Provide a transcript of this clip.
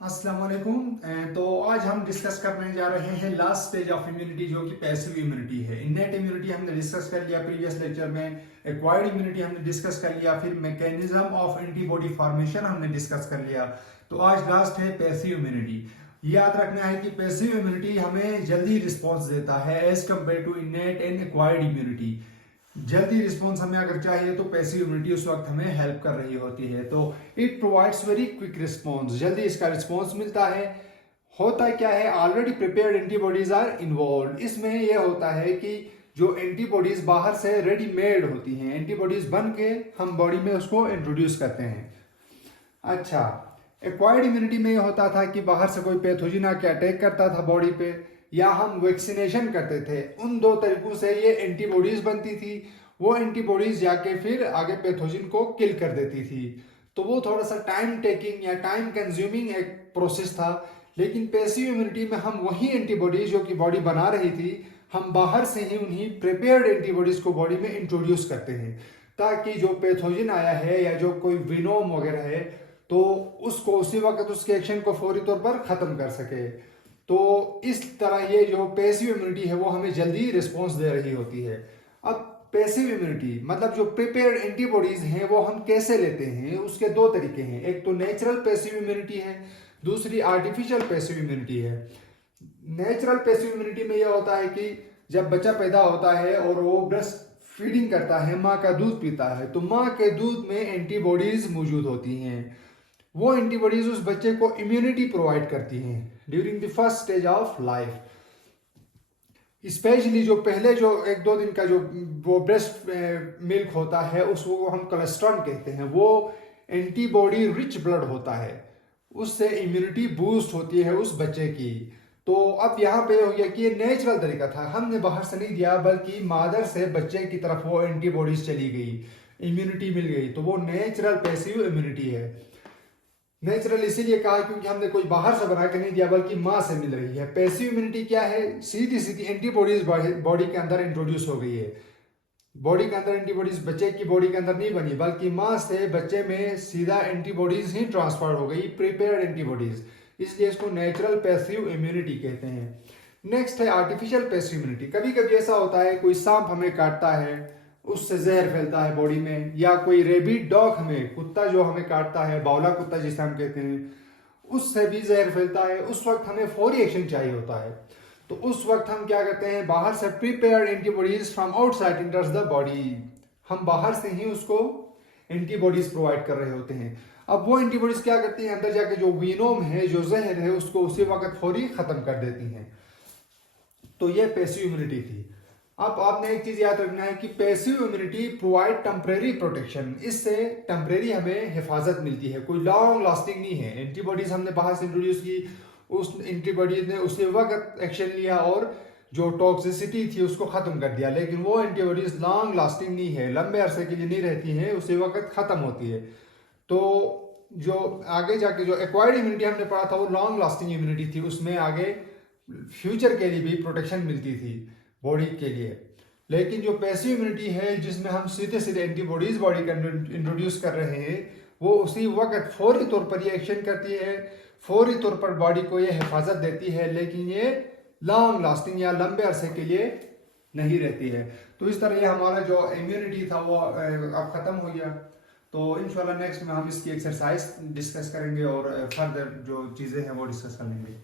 अस्सलाम वालेकुम। तो आज हम डिस्कस करने जा रहे हैं लास्ट स्टेज ऑफ इम्यूनिटी जो कि पैसिव इम्यूनिटी है। इनेट इम्यूनिटी हमने डिस्कस कर लिया प्रीवियस लेक्चर में, एक्वायर्ड इम्यूनिटी हमने डिस्कस कर लिया, फिर मैकेनिज्म ऑफ एंटीबॉडी फॉर्मेशन हमने डिस्कस कर लिया। तो आज लास्ट है पैसिव इम्यूनिटी। याद रखना है कि पैसिव इम्यूनिटी हमें जल्दी रिस्पॉन्स देता है as compare to innate and acquired immunity. जल्दी रिस्पॉन्स हमें अगर चाहिए तो पैसिव इम्यूनिटी उस वक्त हमें हेल्प कर रही होती है। तो it provides very quick response, जल्दी इसका रिस्पॉन्स मिलता है। होता क्या है, already prepared antibodies are involve. इसमें यह होता है कि जो एंटीबॉडीज बाहर से रेडीमेड होती हैं, एंटीबॉडीज बन के हम बॉडी में उसको इंट्रोड्यूस करते हैं। अच्छा, एक्वायर्ड इम्यूनिटी में यह होता था कि बाहर से कोई पैथोजन आके अटैक करता था बॉडी पे, या हम वैक्सीनेशन करते थे। उन दो तरीकों से ये एंटीबॉडीज बनती थी। वो एंटीबॉडीज जाके फिर आगे पैथोजन को किल कर देती थी। तो वो थोड़ा सा टाइम टेकिंग या टाइम कंज्यूमिंग एक प्रोसेस था। लेकिन पैसिव इम्यूनिटी में हम वही एंटीबॉडीज जो कि बॉडी बना रही थी, हम बाहर से ही उन्हीं प्रिपेयर्ड एंटीबॉडीज को बॉडी में इंट्रोड्यूस करते हैं, ताकि जो पैथोजन आया है या जो कोई विनोम वगैरह है तो उसको उसी वक्त उसके एक्शन को फौरी तौर पर खत्म कर सके। तो इस तरह ये जो पैसिव इम्यूनिटी है वो हमें जल्दी रिस्पॉन्स दे रही होती है। अब पैसिव इम्यूनिटी मतलब जो प्रिपेयर्ड एंटीबॉडीज हैं वो हम कैसे लेते हैं, उसके दो तरीके हैं। एक तो नेचुरल पैसिव इम्यूनिटी है, दूसरी आर्टिफिशियल पैसिव इम्यूनिटी है। नेचुरल पैसिव इम्यूनिटी में यह होता है कि जब बच्चा पैदा होता है और वो ब्रेस्ट फीडिंग करता है, माँ का दूध पीता है, तो माँ के दूध में एंटीबॉडीज मौजूद होती हैं। वो एंटीबॉडीज उस बच्चे को इम्यूनिटी प्रोवाइड करती हैं during the first stage of life. Specially जो पहले जो एक दो दिन का जो वो ब्रेस्ट मिल्क होता है उसको हम कोलेस्ट्रॉल कहते हैं। वो एंटीबॉडी रिच ब्लड होता है, उससे इम्यूनिटी बूस्ट होती है उस बच्चे की। तो अब यहाँ पे हो गया कि ये नेचुरल तरीका था, हमने बाहर से नहीं दिया बल्कि मादर से बच्चे की तरफ वो एंटीबॉडीज चली गई, इम्यूनिटी मिल गई। तो वो नेचुरल पैसिव इम्यूनिटी है। नेचुरल इसीलिए कहा क्योंकि हमने कोई बाहर से बना के नहीं दिया बल्कि माँ से मिल रही है। पैसिव इम्यूनिटी क्या है, सीधी सीधी एंटीबॉडीज बॉडी के अंदर इंट्रोड्यूस हो गई है। बॉडी के अंदर एंटीबॉडीज बच्चे की बॉडी के अंदर नहीं बनी बल्कि माँ से बच्चे में सीधा एंटीबॉडीज ही ट्रांसफर हो गई, प्रिपेयर्ड एंटीबॉडीज। इसलिए इसको नेचुरल पैसिव इम्यूनिटी कहते हैं। नेक्स्ट है आर्टिफिशियल पैसिव इम्यूनिटी। कभी कभी ऐसा होता है कोई सांप हमें काटता है, उससे जहर फैलता है बॉडी में, या कोई रेबिड डॉग हमें, कुत्ता जो हमें काटता है, बावला कुत्ता जिसे हम कहते हैं, उससे भी जहर फैलता है। उस वक्त हमें फौरी एक्शन चाहिए होता है। तो उस वक्त हम क्या करते हैं, बाहर से prepared antibodies from outside enters the body. हम बाहर से ही उसको एंटीबॉडीज प्रोवाइड कर रहे होते हैं। अब वो एंटीबॉडीज क्या करती हैं, अंदर जाके जो वीनोम है, जो जहर है, उसको उसी वक्त फौरी खत्म कर देती हैं। तो ये पैसिव इम्यूनिटी थी। अब आपने एक चीज याद रखना है कि passive immunity provide temporary protection. इससे टेम्परेरी हमें हिफाजत मिलती है, कोई लॉन्ग लास्टिंग नहीं है। एंटीबॉडीज हमने बाहर से इंट्रोड्यूस की, उस एंटीबॉडीज ने उसी वक्त एक्शन लिया और जो टॉक्सिसिटी थी उसको खत्म कर दिया। लेकिन वो एंटीबॉडीज लॉन्ग लास्टिंग नहीं है, लंबे अरसे के लिए नहीं रहती हैं, उसी वक्त खत्म होती है। तो जो आगे जाके जो एक्वायर्ड इम्यूनिटी हमने पढ़ा था वो लॉन्ग लास्टिंग इम्यूनिटी थी, उसमें आगे फ्यूचर के लिए भी प्रोटेक्शन मिलती थी बॉडी के लिए। लेकिन जो पैसिव इम्यूनिटी है जिसमें हम सीधे सीधे एंटीबॉडीज बॉडी का इंट्रोड्यूस कर रहे हैं, वो उसी वक्त फौरी तौर पर ये एक्शन करती है, फौरी तौर पर बॉडी को ये हिफाजत देती है, लेकिन ये लॉन्ग लास्टिंग या लंबे अरसे के लिए नहीं रहती है। तो इस तरह ये हमारा जो इम्यूनिटी था वो अब खत्म हो गया। तो इंशाल्लाह नेक्स्ट में हम इसकी एक्सरसाइज डिस्कस करेंगे और फर्दर जो चीज़ें हैं वो डिस्कस कर लेंगे।